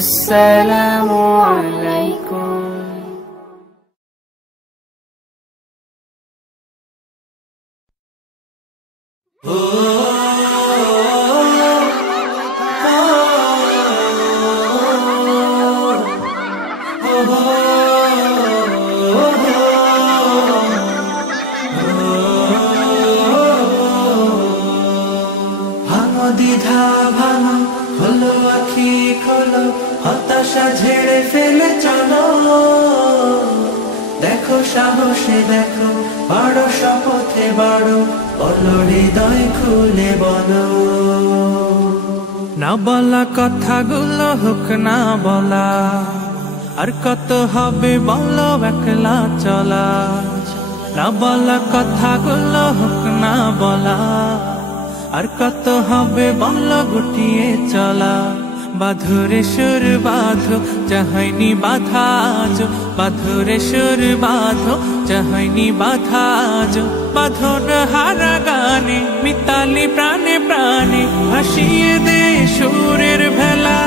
আসসালামু আলাইকুম। ভাঙো দ্বিধা ভাঙো, খোলো আখি খোলো, হতাশা ঝেড়ে ফেলে চলো। দেখো সাহসে দেখো, বাড়ো শপথে বাড়ো, বলো হৃদয় খুলে বলো। না বলা কথাগুলো হোক না বলা, আর কত হবে বলো একলা চলা। না বলা কথাগুলো হোক না বলা, আর কত হবে বলো গুটিয়ে চলা। বাঁধরে সুর বাঁধো, চাহনি বাধা আজো, বাঁধরে সুর বাঁধো, চাহনি বাধা আজো। বাঁধন হারা গানে মিতালি প্রাণে প্রাণে, ভাসিয়ে দে সুরের ভেলা।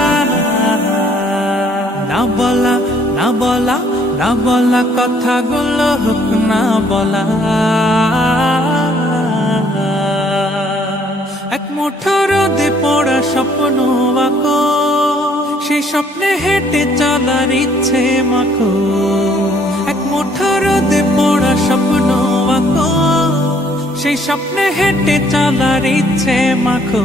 না বলা না বলা না বলা কথাগুলো হোক না বলা। এক মুঠো রোদে পড়া স্বপ্ন আঁকো, সেই স্বপ্নে হেঁটে চলার ইচ্ছে মাখো। এক মুঠো রোদে পড়া স্বপ্ন আঁকো, সেই স্বপ্নে হেঁটে চলার ইচ্ছে মাখো।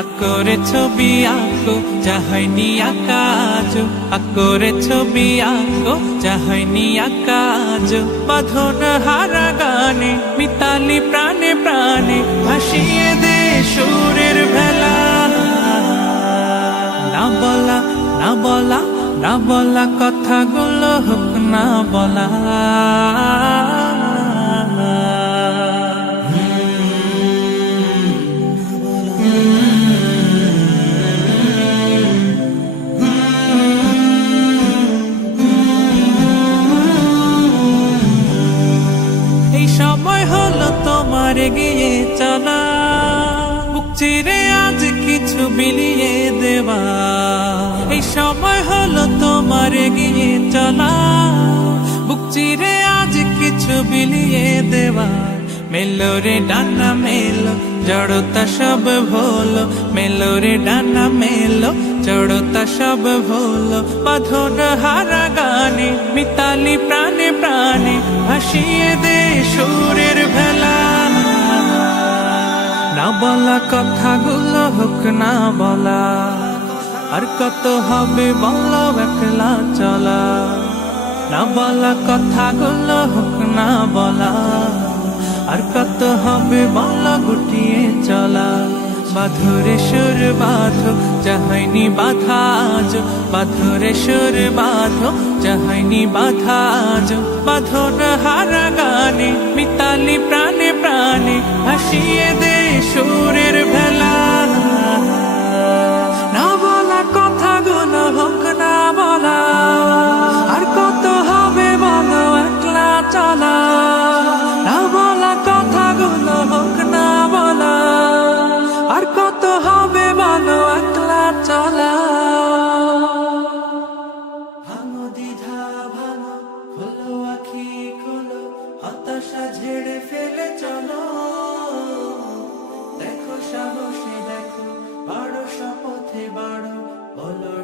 আকরে ছবি আঁকো, চাহনি আকাজ, আকরে ছবি আঁকো, চাহনি আকাজ। বাঁধন হারা গানে মিতালি প্রাণে প্রাণে, ভাসিয়ে দে সুরের ভেলা। না বলা না বলা না বলা কথাগুলো হোক না বলা। সময় হলো তোমার এগিয়ে চলা, বুক চিরে আজ কিছু বিলিয়ে দেওয়া। এই সময় হলো তোমার এগিয়ে চলা, বুক চিরে আজ কিছু বিলিয়ে দেওয়া। মেলো রে ডানা মেলো, জড়তা সব ভোলো, মেলো রে ডানা মেলো, জড়তা সব ভোলো। বাঁধন হারা গানে মিতালি প্রাণে প্রাণে, ভাসিয়ে দে সুরের ভেলা। না বলা কথাগুলো হোক না বলা, আর কত হবে বলো একলা চলা। না বলা কথাগুলো হোক না বলা, আর কত হবে বলো গুটিয়ে চলা। বাঁধরে সুর বাঁধো, চাহনি বাধা আজো, বাঁধরে সুর বাঁধো, চাহনি বাধা আজো। বাঁধন হারা গানে মিতালি প্রাণে প্রাণে, ভাসিয়ে দে সুরের ভেলা। না বলা কথাগুলো হোক না বলা, আর কত হবে বলো একলা চলা। না বলা কথাগুলো হোক না বলা, আর কত হবে বলো একলা চলা। ভাঙো দ্বিধা ভাঙো, খোলো আখি খোলো, হতাশা ঝেড়ে ফেলে চলো। দেখো সাহসে দেখো, বাড়ো শপথে বাড়ো, বলো